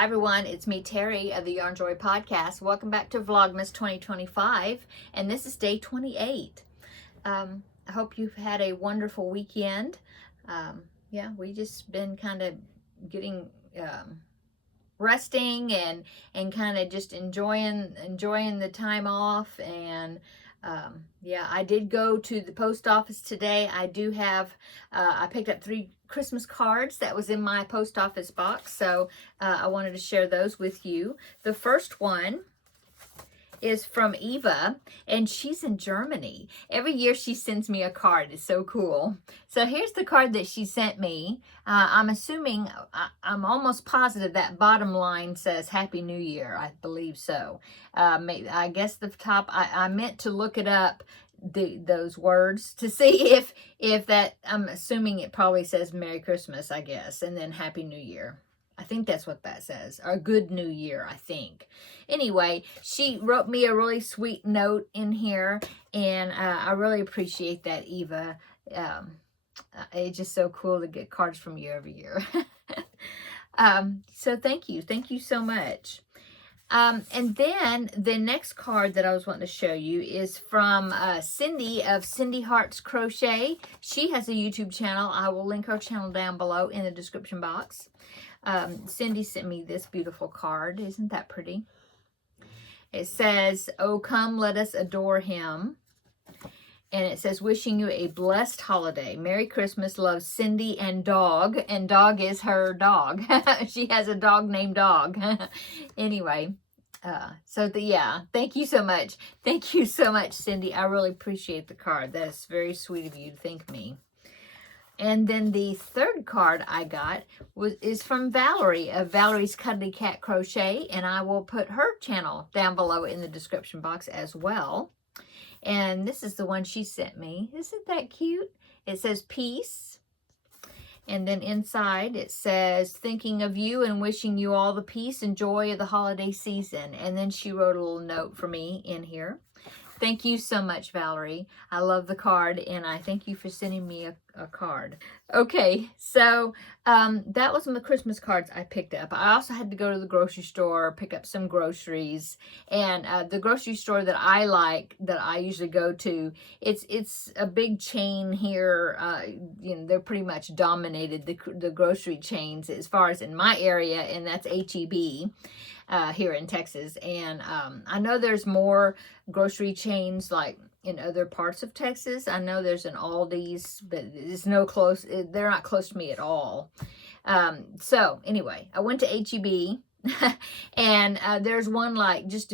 Hi everyone, it's me Terry of the Yarn Joy Podcast. Welcome back to Vlogmas 2025, and this is day 28. I hope you've had a wonderful weekend. Yeah, we just been kind of getting resting and kind of just enjoying the time off. And yeah, I did go to the post office today. I do have I picked up 3 Christmas cards that was in my post office box, so I wanted to share those with you. The first one is from Eva, and she's in Germany. Every year she sends me a card. It's so cool. So here's the card that she sent me. I'm assuming, I'm almost positive that bottom line says Happy New Year. I believe so. I guess the top, I meant to look it up, those words, to see if that, I'm assuming it probably says Merry Christmas, I guess, and then Happy New Year. I think that's what that says. Or Good New Year, I think. Anyway, she wrote me a really sweet note in here, and I really appreciate that, Eva. It's just so cool to get cards from you every year. So thank you. Thank you so much. And then the next card that I was wanting to show you is from Cindy of Cindy Hearts Crochet. She has a YouTube channel. I will link her channel down below in the description box. Cindy sent me this beautiful card. Isn't that pretty? It says, "Oh, come, let us adore him." And it says, "Wishing you a blessed holiday. Merry Christmas, love, Cindy and Dog." And Dog is her dog. She has a dog named Dog. Anyway, yeah, thank you so much. Thank you so much, Cindy. I really appreciate the card. That's very sweet of you to thank me. And then the third card I got is from Valerie of Valerie's Cuddly Cat Crochet, and I will put her channel down below in the description box as well. And this is the one she sent me. Isn't that cute? It says peace. And then inside it says, "Thinking of you and wishing you all the peace and joy of the holiday season." And then she wrote a little note for me in here. Thank you so much, Valerie. I love the card, and I thank you for sending me a card. Okay, so that was the Christmas cards I picked up. I also had to go to the grocery store, pick up some groceries, and the grocery store that I like, that I usually go to, it's a big chain here. You know, they're pretty much dominated the grocery chains as far as in my area, and that's H-E-B. Here in Texas, and I know there's more grocery chains like in other parts of Texas. I know there's an Aldi's, but it's no close. They're not close to me at all. So anyway, I went to H-E-B, and there's one like just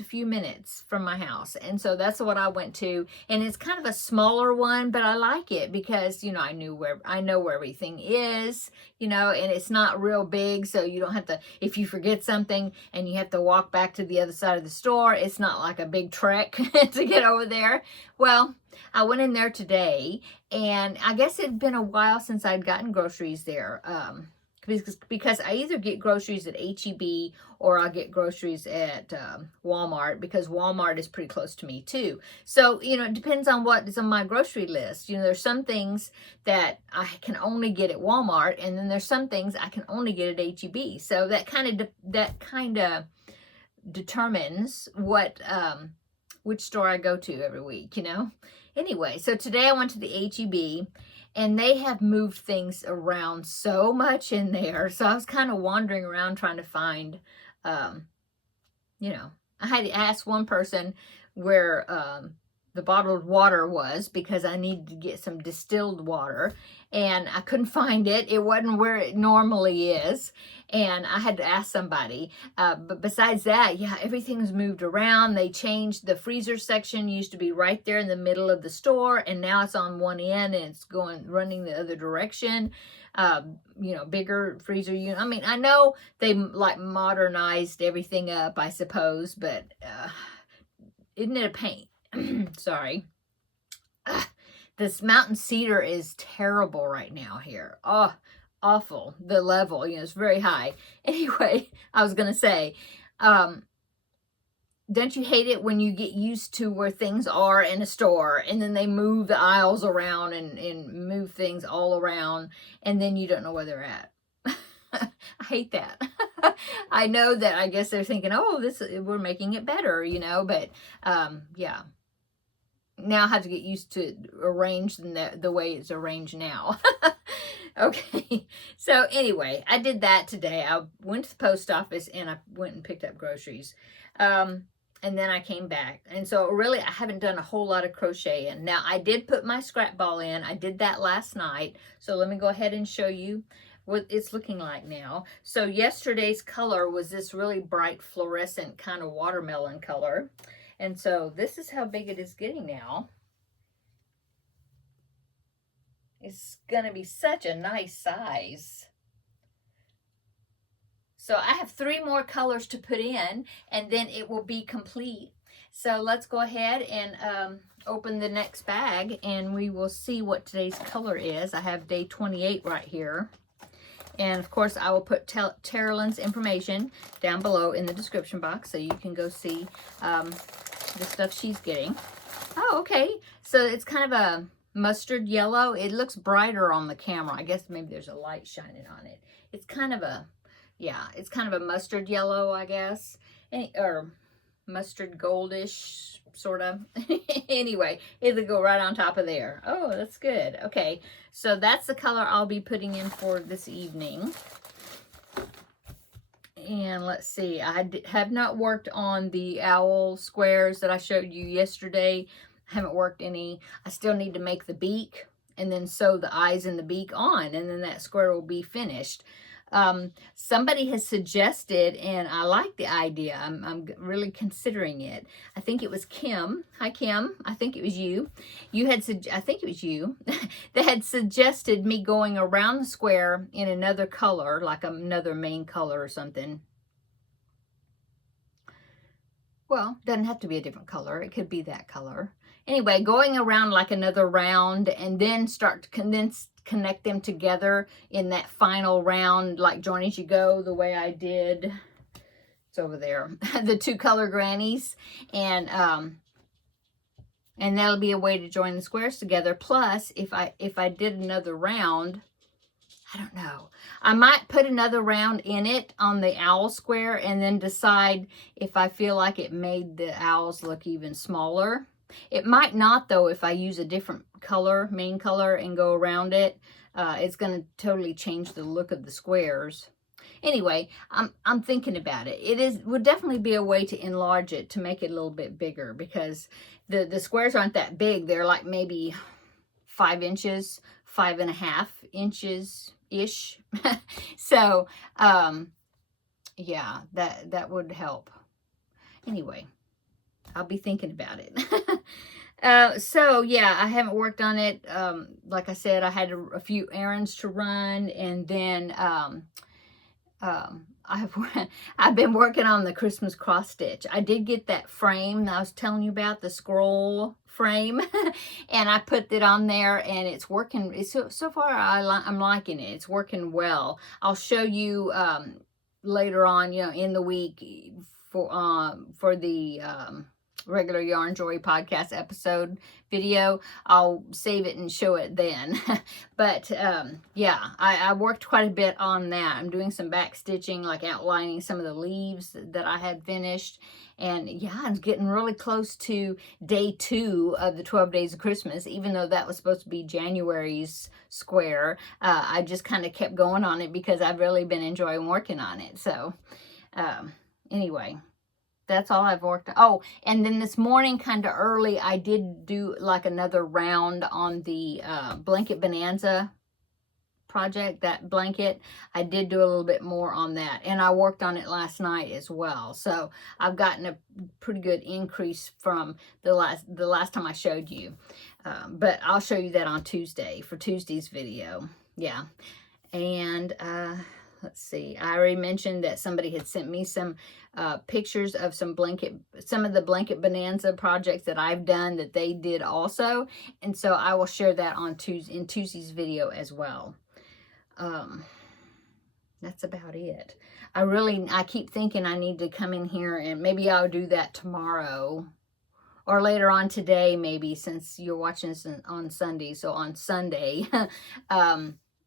a few minutes from my house, and so that's what I went to. And it's kind of a smaller one, but I like it because, you know, I know where everything is, you know, and it's not real big, so you don't have to, if you forget something and you have to walk back to the other side of the store, it's not like a big trek to get over there. Well, I went in there today, and I guess it'd been a while since I'd gotten groceries there. Because I either get groceries at H-E-B or I'll get groceries at Walmart, because Walmart is pretty close to me too. So, you know, it depends on what is on my grocery list. You know, there's some things that I can only get at Walmart, and then there's some things I can only get at H-E-B. So that kind of determines what which store I go to every week, you know. Anyway, so today I went to the H-E-B, and they have moved things around so much in there. So I was kind of wandering around trying to find, you know, I had to ask one person where the bottled water was, because I needed to get some distilled water, and I couldn't find it. It wasn't where it normally is, and I had to ask somebody. But besides that, yeah, everything's moved around. They changed the freezer section. Used to be right there in the middle of the store, and now it's on one end and it's running the other direction. You know, bigger freezer unit. I mean, I know they like modernized everything up, I suppose, but isn't it a pain? Sorry. This mountain cedar is terrible right now here. Oh, awful. The level, you know, it's very high. Anyway, I was going to say, don't you hate it when you get used to where things are in a store, and then they move the aisles around and move things all around, and then you don't know where they're at? I hate that. I know that I guess they're thinking, oh, we're making it better, you know, but yeah. Now I have to get used to arranged in the way it's arranged now. Okay, so anyway, I did that today. I went to the post office and I went and picked up groceries. And then I came back. And so really I haven't done a whole lot of crocheting. Now I did put my scrap ball in. I did that last night. So let me go ahead and show you what it's looking like now. So yesterday's color was this really bright fluorescent kind of watermelon color. And so this is how big it is getting now. It's going to be such a nice size. So I have 3 more colors to put in, and then it will be complete. So let's go ahead and open the next bag, and we will see what today's color is. I have day 28 right here. And of course, I will put Terri information down below in the description box so you can go see the stuff she's getting. Oh, okay. So it's kind of a mustard yellow. It looks brighter on the camera. I guess maybe there's a light shining on it. It's kind of a, yeah, it's kind of a mustard yellow, I guess. Or mustard goldish, sort of. Anyway, it'll go right on top of there. Oh, that's good. Okay, so that's the color I'll be putting in for this evening. And let's see, I have not worked on the owl squares that I showed you yesterday. I haven't worked any. I still need to make the beak and then sew the eyes and the beak on, and then that square will be finished. Somebody has suggested, and I like the idea. I'm really considering it. I think it was Kim. Hi, Kim. I think it was you. I think it was you that had suggested me going around the square in another color, like another main color or something. Well, doesn't have to be a different color. It could be that color. Anyway, going around like another round and then start to connect them together in that final round, like join as you go, the way I did. It's over there. The 2 color grannies. And that'll be a way to join the squares together. Plus, if I did another round, I don't know. I might put another round in it on the owl square and then decide if I feel like it made the owls look even smaller. It might not, though, if I use a different color, main color, and go around it. It's going to totally change the look of the squares. Anyway, I'm thinking about it. Would definitely be a way to enlarge it, to make it a little bit bigger, because the squares aren't that big. They're like maybe 5 inches, 5.5 inches-ish. So, yeah, that would help. Anyway, I'll be thinking about it. So yeah, I haven't worked on it. Like I said, I had a few errands to run, and then I've been working on the Christmas cross stitch. I did get that frame that I was telling you about, the scroll frame, and I put it on there, and it's working. So far, I'm liking it. It's working well. I'll show you later on, in the week for the regular Yarn Joy podcast episode video. I'll save it and show it then. But yeah, I worked quite a bit on that. I'm doing some back stitching, like outlining some of the leaves that I had finished. And yeah, I'm getting really close to day 2 of the 12 Days of Christmas, even though that was supposed to be January's square. I just kind of kept going on it because I've really been enjoying working on it. So anyway, that's all I've worked on. Oh, and then this morning, kind of early, I did do like another round on the Blanket Bonanza project, that blanket. I did do a little bit more on that, and I worked on it last night as well. So I've gotten a pretty good increase from the last time I showed you. But I'll show you that on Tuesday for Tuesday's video. Yeah, and let's see. I already mentioned that somebody had sent me some pictures of some of the Blanket Bonanza projects that I've done that they did also. And so I will share that on in Tuesday's video as well. That's about it. I keep thinking I need to come in here, and maybe I'll do that tomorrow or later on today, maybe, since you're watching this on Sunday. So on Sunday,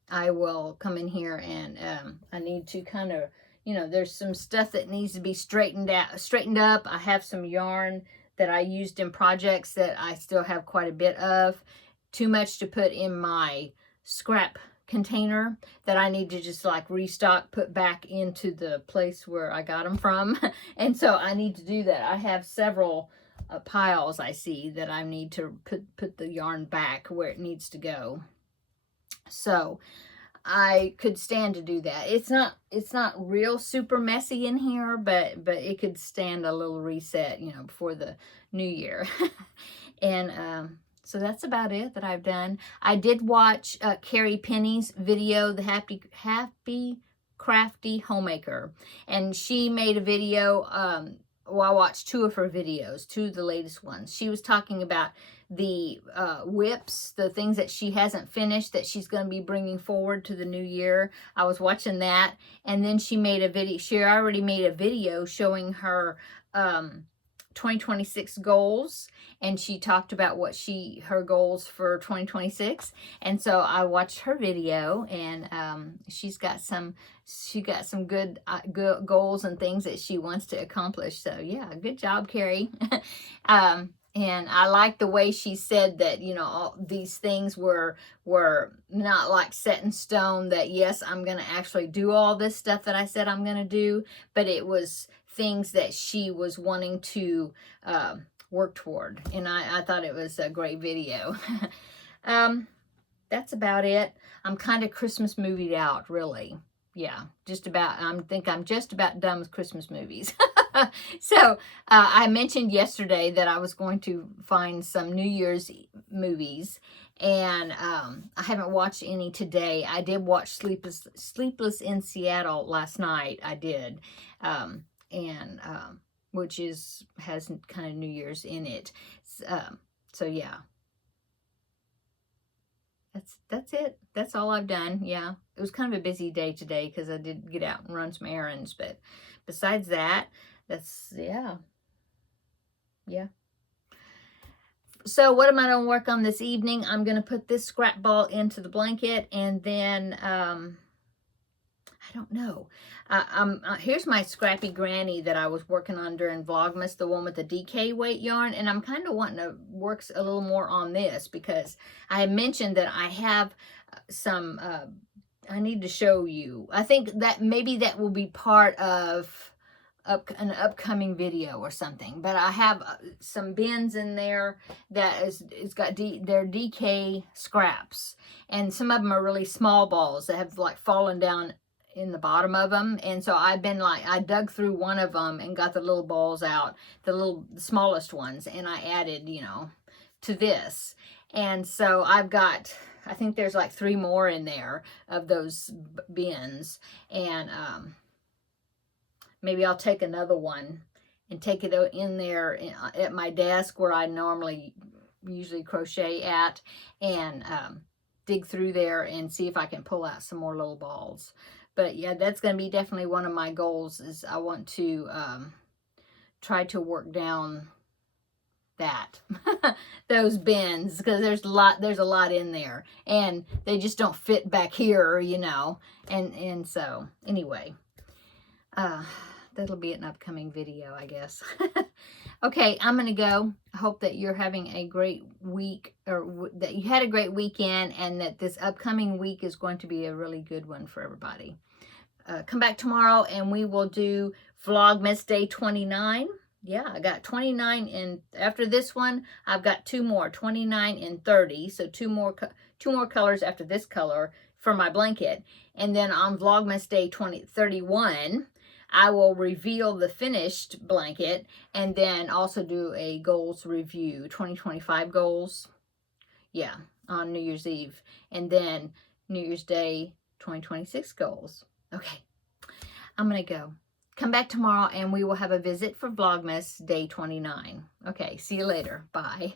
I will come in here and I need to kind of, you know, there's some stuff that needs to be straightened up. I have some yarn that I used in projects that I still have quite a bit of. Too much to put in my scrap container that I need to just like restock, put back into the place where I got them from. And so I need to do that. I have several piles I see that I need to put the yarn back where it needs to go. So I could stand to do that. It's not real super messy in here, but it could stand a little reset, you know, before the new year. And so that's about it that I've done. I did watch Carrie Penny's video, the Happy Crafty Homemaker, and she made a video. Well, I watched two of her videos, two of the latest ones. She was talking about the whips, the things that she hasn't finished that she's going to be bringing forward to the new year. I was watching that, and then she made a video. She already made a video showing her 2026 goals, and she talked about what her goals for 2026. And so I watched her video, and she's got some good goals and things that she wants to accomplish. So yeah, good job, Carrie. And I like the way she said that, you know, all these things were not like set in stone, that yes, I'm going to actually do all this stuff that I said I'm going to do, but it was things that she was wanting to work toward. And I thought it was a great video. That's about it. I'm kind of Christmas movied out, really. Yeah, just about. I think I'm just about done with Christmas movies. So I mentioned yesterday that I was going to find some New Year's movies, and I haven't watched any today. I did watch Sleepless in Seattle last night. I did, which has kind of New Year's in it. So yeah. That's it. That's all I've done. Yeah. It was kind of a busy day today because I did get out and run some errands, but besides that, yeah. So what am I going to work on this evening? I'm going to put this scrap ball into the blanket, and then I don't know. Here's my Scrappy Granny that I was working on during Vlogmas, the one with the DK weight yarn, and I'm kind of wanting to work a little more on this because I had mentioned that I have some, I need to show you. I think that maybe that will be part of an upcoming video or something, but I have some bins in there that it's got they're DK scraps, and some of them are really small balls that have like fallen down in the bottom of them. And so I dug through one of them and got the little balls out, the smallest ones, and I added, you know, to this. And so I've got, I think there's like 3 more in there of those bins, and maybe I'll take another one and take it in there at my desk where I usually crochet at, and dig through there and see if I can pull out some more little balls. But yeah, that's going to be definitely one of my goals, is I want to try to work down that those bins, because there's a lot in there, and they just don't fit back here, you know. And so anyway, that'll be an upcoming video, I guess. Okay, I'm going to go. I hope that you're having a great week, or that you had a great weekend, and that this upcoming week is going to be a really good one for everybody. Come back tomorrow and we will do Vlogmas Day 29. Yeah, I got 29, and after this one, I've got 2 more, 29 and 30. So two more colors after this color for my blanket. And then on Vlogmas Day 31, I will reveal the finished blanket, and then also do a goals review, 2025 goals. Yeah, on New Year's Eve. And then New Year's Day 2026 goals. Okay, I'm going to go. Come back tomorrow and we will have a visit for Vlogmas Day 29. Okay, see you later. Bye.